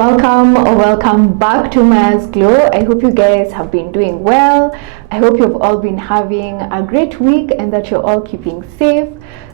Welcome or welcome back to Maya's Glow. I hope you guys have been doing well. I hope you've all been having a great week and that you're all keeping safe.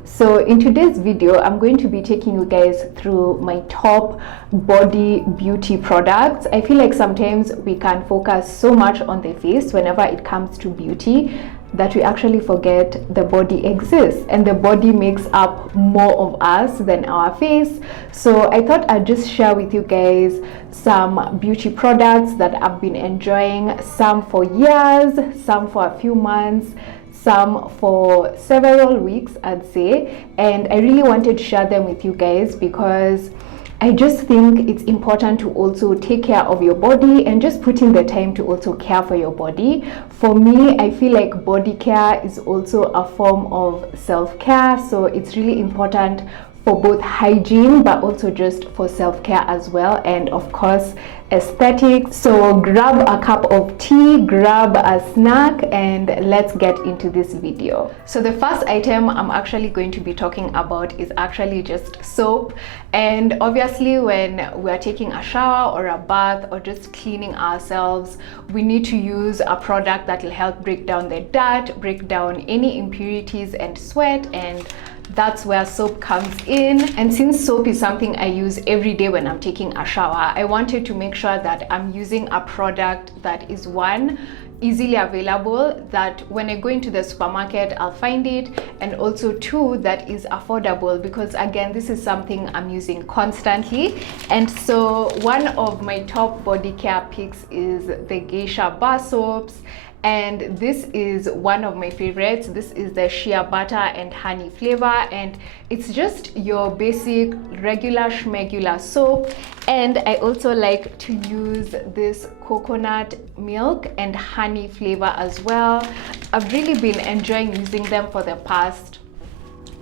So in today's video, I'm going to be taking you guys through my top body beauty products. I feel like sometimes we can focus so much on the face whenever it comes to beauty that we actually forget the body exists and the body makes up more of us than our face. So I thought I'd just share with you guys some beauty products that I've been enjoying, some for years, some for a few months, some for several weeks, I'd say. And I really wanted to share them with you guys because I just think it's important to also take care of your body and just put in the time to also care for your body. For me, I feel like body care is also a form of self-care, so it's really important for both hygiene but also just for self-care as well, and of course aesthetics. So grab a cup of tea, grab a snack, and let's get into this video. So the first item I'm actually going to be talking about is actually just soap. And obviously when we're taking a shower or a bath or just cleaning ourselves, we need to use a product that will help break down the dirt, break down any impurities and sweat, and that's where soap comes in. And since soap is something I use every day when I'm taking a shower, I wanted to make sure that I'm using a product that is one, easily available, that when I go into the supermarket I'll find it, and also two, that is affordable, because again, this is something I'm using constantly. And so one of my top body care picks is the Geisha bar soaps, and this is one of my favorites. This is the shea butter and honey flavor, and it's just your basic regular schmegular soap. And I also like to use this coconut milk and honey flavor as well. I've really been enjoying using them for the past,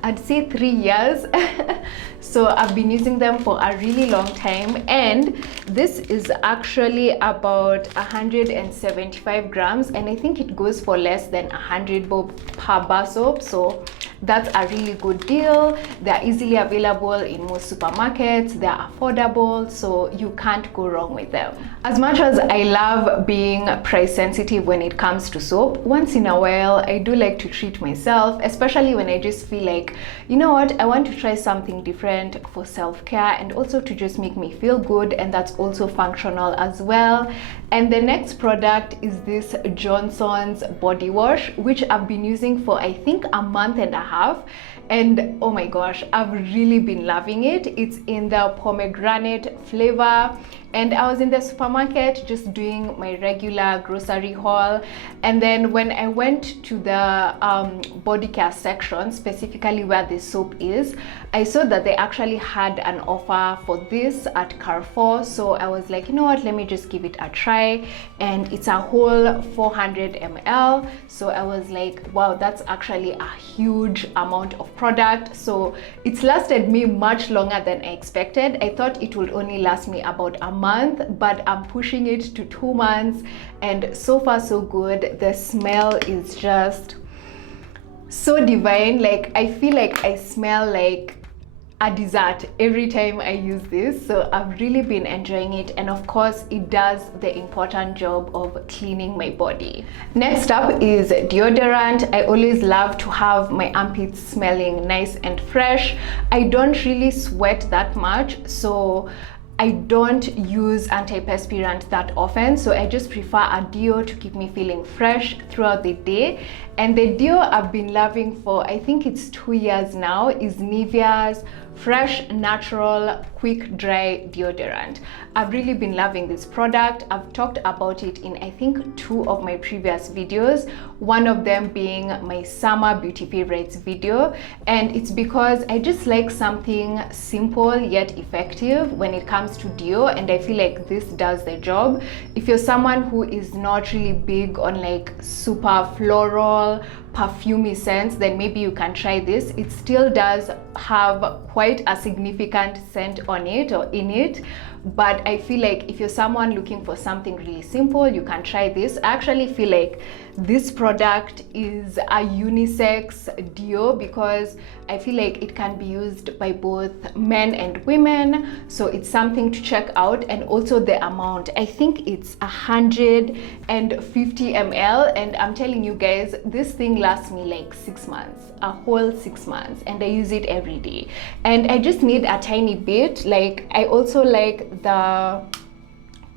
I'd say 3 years. So I've been using them for a really long time, and this is actually about 175 grams, and I think it goes for less than 100 bob per bar soap. So that's a really good deal. They're easily available in most supermarkets, they're affordable, so you can't go wrong with them. As much as I love being price sensitive when it comes to soap, once in a while I do like to treat myself, especially when I just feel like, you know what, I want to try something different for self-care and also to just make me feel good, and that's also functional as well. And the next product is this Johnson's body wash, which I've been using for I think a month and a half, and oh my gosh, I've really been loving it. It's in the pomegranate flavor, and I was in the supermarket just doing my regular grocery haul, and then when I went to the body care section, specifically where the soap is, I saw that they actually had an offer for this at Carrefour. So I was like, you know what, let me just give it a try, and it's a whole 400 ml. So I was like, wow, that's actually a huge amount of product. So it's lasted me much longer than I expected. I thought it would only last me about a month, but I'm pushing it to 2 months, and so far so good. The smell is just so divine. Like, I feel like I smell like a dessert every time I use this. So I've really been enjoying it, and of course it does the important job of cleaning my body. Next up is deodorant. I always love to have my armpits smelling nice and fresh. I don't really sweat that much, so I don't use antiperspirant that often, so I just prefer a deo to keep me feeling fresh throughout the day. And the deo I've been loving for I think it's 2 years now is Nivea's Fresh Natural Quick Dry Deodorant. I've really been loving this product. I've talked about it in I think 2 of my previous videos, one of them being my summer beauty favorites video, and it's because I just like something simple yet effective when it comes to deo, and I feel like this does the job. If you're someone who is not really big on like super floral perfumey scents, then maybe you can try this. It still does have quite a significant scent on it or in it, but I feel like if you're someone looking for something really simple, you can try this. I actually feel like this product is a unisex deo because I feel like it can be used by both men and women, so it's something to check out. And also the amount, I think it's 150 ml, and I'm telling you guys, this thing lasts me like 6 months, a whole 6 months, and I use it every day. And I just need a tiny bit. Like, I also like the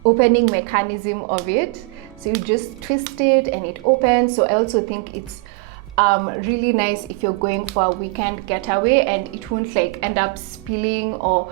opening mechanism of it, so you just twist it and it opens. So I also think it's really nice if you're going for a weekend getaway, and it won't like end up spilling or,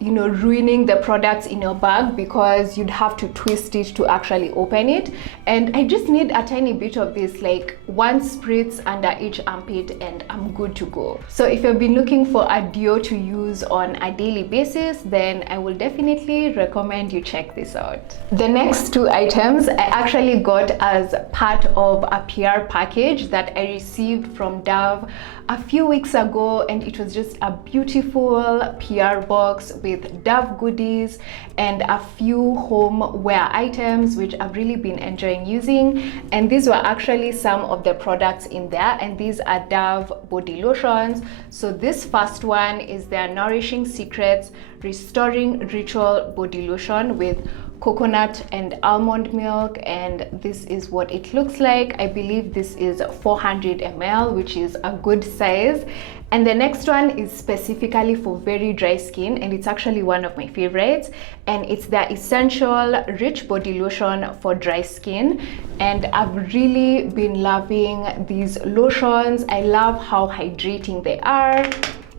you know, ruining the products in your bag because you'd have to twist it to actually open it. And I just need a tiny bit of this, like 1 spritz under each armpit, and I'm good to go. So if you've been looking for a deo to use on a daily basis, then I will definitely recommend you check this out. The next 2 items I actually got as part of a PR package that I received from Dove a few weeks ago, and it was just a beautiful PR box with Dove goodies and a few homeware items which I've really been enjoying using. And these were actually some of the products in there, and these are Dove body lotions. So this first one is their Nourishing Secrets Restoring Ritual Body Lotion with coconut and almond milk, and this is what it looks like. I believe this is 400 ml, which is a good size. And the next one is specifically for very dry skin, and it's actually one of my favorites, and it's the Essential Rich Body Lotion for dry skin. And I've really been loving these lotions. I love how hydrating they are.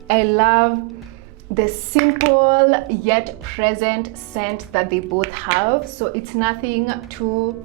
I love the simple yet present scent that they both have. So it's nothing too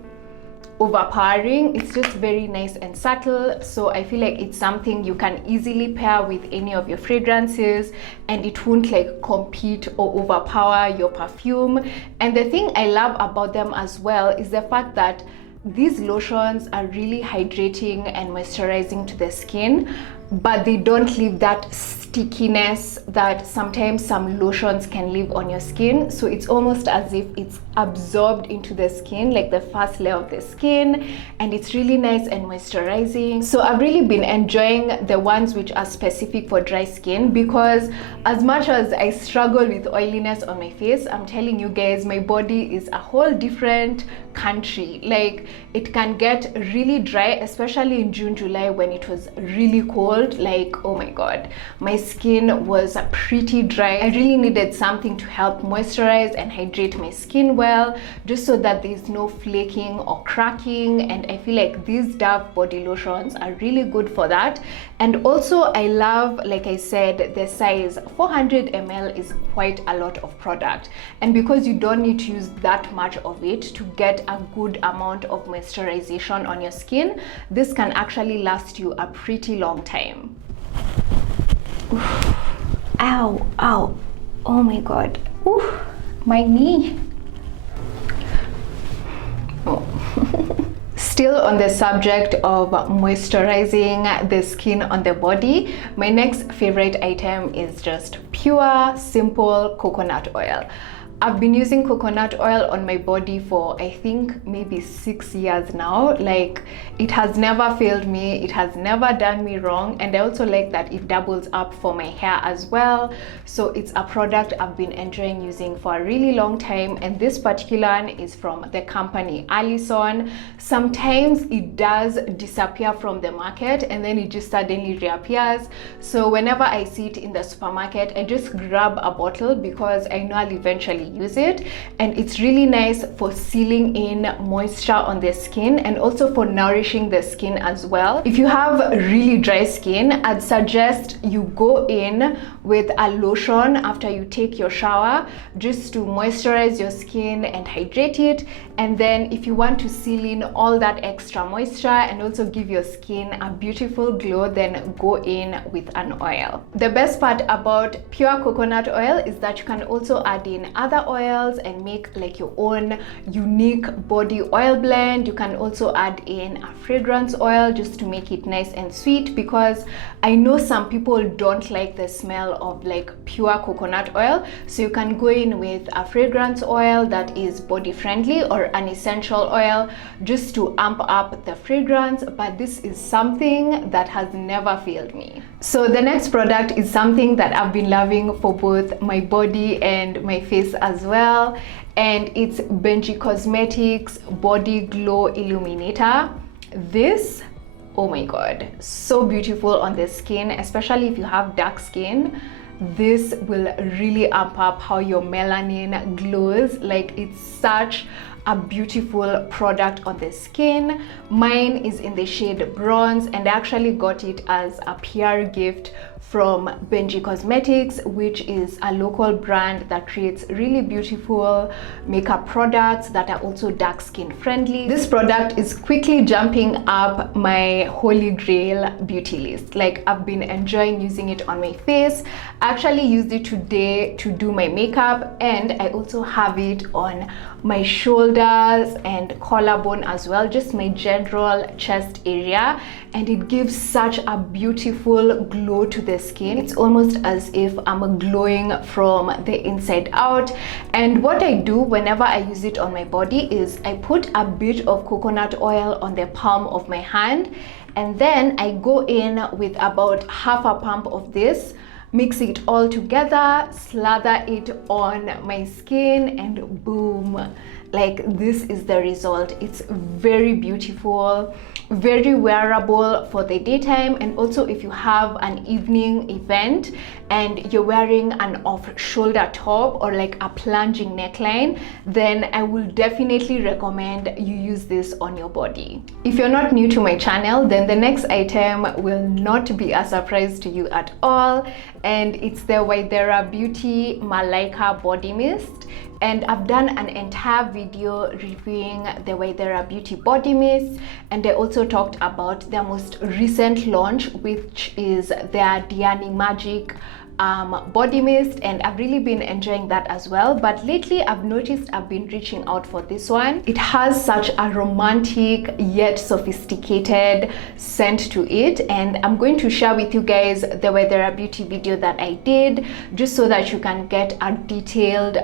overpowering, it's just very nice and subtle. So I feel like it's something you can easily pair with any of your fragrances, and it won't like compete or overpower your perfume. And the thing I love about them as well is the fact that these lotions are really hydrating and moisturizing to the skin, but they don't leave that stickiness that sometimes some lotions can leave on your skin. So it's almost as if it's absorbed into the skin, like the first layer of the skin, and it's really nice and moisturizing. So I've really been enjoying the ones which are specific for dry skin, because as much as I struggle with oiliness on my face, I'm telling you guys, my body is a whole different country. Like, it can get really dry, especially in June, July, when it was really cold. Like, oh my god, my skin was pretty dry. I really needed something to help moisturize and hydrate my skin well, just so that there's no flaking or cracking. And I feel like these Dove body lotions are really good for that. And also I love, like I said, the size. 400 ml is quite a lot of product, and because you don't need to use that much of it to get a good amount of moisturization on your skin, this can actually last you a pretty long time. Oof. Ow, ow, oh my god. Oof, my knee. Oh. Still on the subject of moisturizing the skin on the body, my next favorite item is just pure, simple coconut oil. I've been using coconut oil on my body for, I think, maybe 6 years now. Like, it has never failed me, it has never done me wrong, and I also like that it doubles up for my hair as well. So it's a product I've been enjoying using for a really long time, and this particular one is from the company Alison. Sometimes it does disappear from the market and then it just suddenly reappears. So whenever I see it in the supermarket, I just grab a bottle because I know I'll eventually use it, and it's really nice for sealing in moisture on the skin and also for nourishing the skin as well. If you have really dry skin, I'd suggest you go in with a lotion after you take your shower, just to moisturize your skin and hydrate it. And then if you want to seal in all that extra moisture and also give your skin a beautiful glow, then go in with an oil. The best part about pure coconut oil is that you can also add in other other oils and make like your own unique body oil blend. You can also add in a fragrance oil just to make it nice and sweet, because I know some people don't like the smell of like pure coconut oil. So you can go in with a fragrance oil that is body friendly or an essential oil just to amp up the fragrance. But this is something that has never failed me. So the next product is something that I've been loving for both my body and my face as well, and it's Benji Cosmetics Body Glow Illuminator. This, oh my god, so beautiful on the skin, especially if you have dark skin. This will really amp up how your melanin glows. Like, it's such a beautiful product on the skin. Mine is in the shade bronze, and I actually got it as a PR gift from Benji Cosmetics, which is a local brand that creates really beautiful makeup products that are also dark skin friendly. This product is quickly jumping up my holy grail beauty list. Like, I've been enjoying using it on my face. I actually used it today to do my makeup, and I also have it on my shoulders and collarbone as well, just my general chest area, and it gives such a beautiful glow to the skin. It's almost as if I'm glowing from the inside out. And what I do whenever I use it on my body is I put a bit of coconut oil on the palm of my hand, and then I go in with about half a pump of this, mix it all together, slather it on my skin, and boom, like, this is the result. It's very beautiful, very wearable for the daytime, and also if you have an evening event and you're wearing an off-shoulder top or like a plunging neckline, then I will definitely recommend you use this on your body. If you're not new to my channel, then the next item will not be a surprise to you at all, and it's the Ythera Beauty Malaika Body Mist. And I've done an entire video reviewing the Ythera Beauty Body Mist, and I also talked about their most recent launch, which is their Diani Magic body mist, and I've really been enjoying that as well. But lately I've noticed I've been reaching out for this one. It has such a romantic yet sophisticated scent to it, and I'm going to share with you guys the Ythera Beauty video that I did, just so that you can get a detailed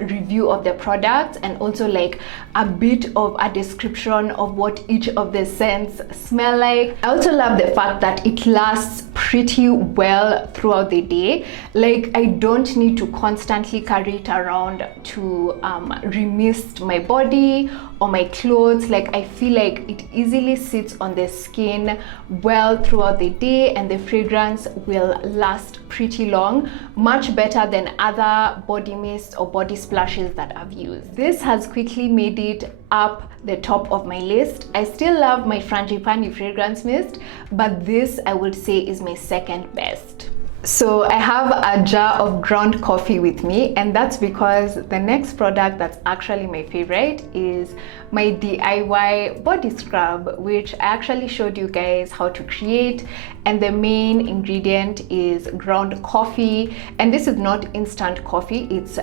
review of the product, and also like a bit of a description of what each of the scents smell like. I also love the fact that it lasts pretty well throughout the day. Like, I don't need to constantly carry it around to remist my body or my clothes. Like, I feel like it easily sits on the skin well throughout the day, and the fragrance will last pretty long, much better than other body mists or body splashes that I've used. This has quickly made it up the top of my list. I still love my Frangipani fragrance mist, but this I would say is my second best. So I have a jar of ground coffee with me, and that's because the next product that's actually my favorite is my DIY body scrub, which I actually showed you guys how to create. And the main ingredient is ground coffee, and this is not instant coffee, it's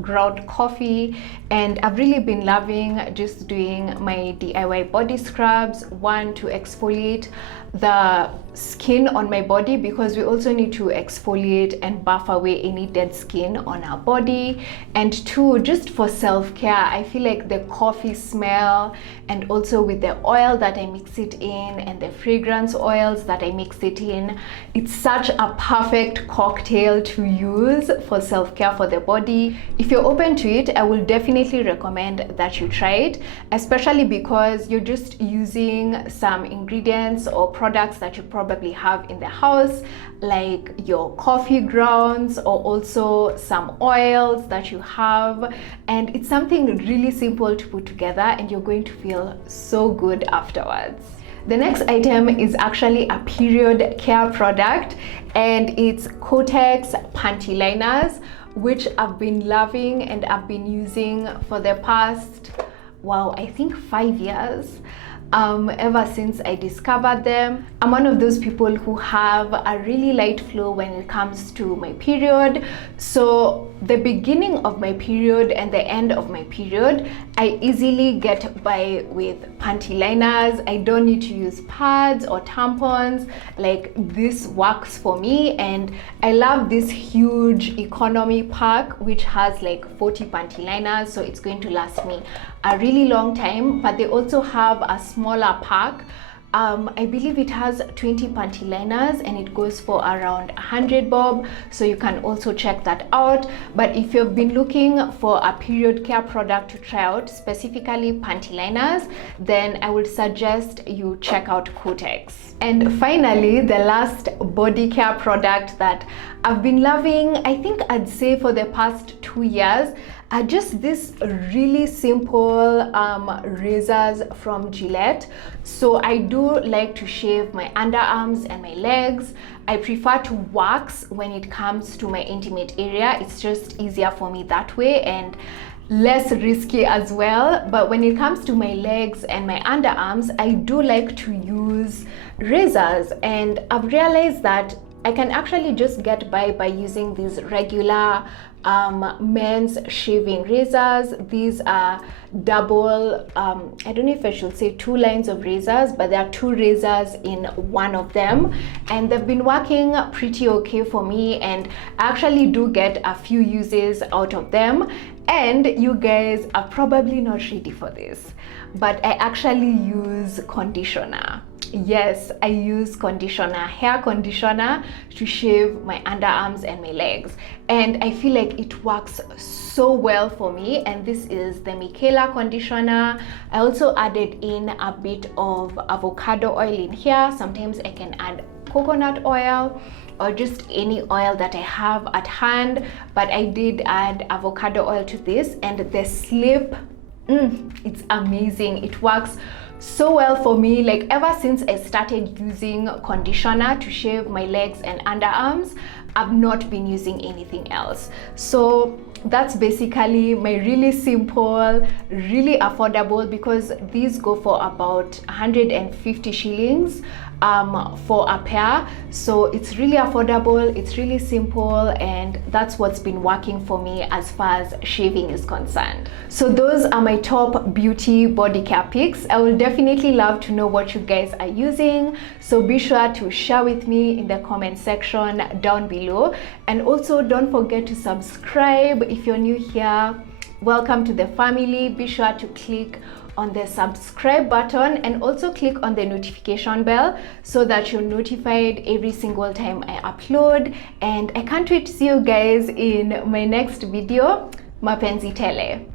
ground coffee. And I've really been loving just doing my DIY body scrubs, one to exfoliate the skin on my body, because we also need to exfoliate and buff away any dead skin on our body, and two, just for self-care. I feel like the coffee smell, and also with the oil that I mix it in and the fragrance oils that I mix it in, it's such a perfect cocktail to use for self-care for the body. If you're open to it, I will definitely recommend that you try it, especially because you're just using some ingredients or products that you probably have in the house, like your coffee grounds or also some oils that you have, and it's something really simple to put together, and you're going to feel so good afterwards. The next item is actually a period care product, and it's Kotex panty liners, which I've been loving and I've been using for the past, wow, I think 5 years. ever since I discovered them. I'm one of those people who have a really light flow when it comes to my period. So the beginning of my period and the end of my period, I easily get by with panty liners. I don't need to use pads or tampons. Like, this works for me, and I love this huge economy pack which has like 40 panty liners, so it's going to last me a really long time. But they also have a smaller pack. I believe it has 20 panty liners and it goes for around 100 bob, so you can also check that out. But if you've been looking for a period care product to try out, specifically panty liners, then I would suggest you check out Kotex. And finally, the last body care product that I've been loving, I think I'd say for the past 2 years, are just this really simple razors from Gillette. So I do like to shave my underarms and my legs. I prefer to wax when it comes to my intimate area. It's just easier for me that way and less risky as well. But when it comes to my legs and my underarms, I do like to use razors, and I've realized that I can actually just get by using these regular men's shaving razors. These are double, I don't know if I should say 2 lines of razors, but there are 2 razors in one of them, and they've been working pretty okay for me, and I actually do get a few uses out of them. And you guys are probably not ready for this, but I actually use conditioner. Yes, I use conditioner, hair conditioner, to shave my underarms and my legs, and I feel like it works so well for me. And this is the Michaela conditioner. I also added in a bit of avocado oil in here. Sometimes I can add coconut oil or just any oil that I have at hand, but I did add avocado oil to this, and the slip, it's amazing. It works so well for me. Like, ever since I started using conditioner to shave my legs and underarms, I've not been using anything else. So that's basically my really simple, really affordable, because these go for about 150 shillings for a pair. So it's really affordable, it's really simple, and that's what's been working for me as far as shaving is concerned. So those are my top beauty body care picks. I will definitely love to know what you guys are using, so be sure to share with me in the comment section down below. And also don't forget to subscribe if you're new here. Welcome to the family. Be sure to click on the subscribe button and also click on the notification bell so that you're notified every single time I upload. And I can't wait to see you guys in my next video. Mapenzi tele.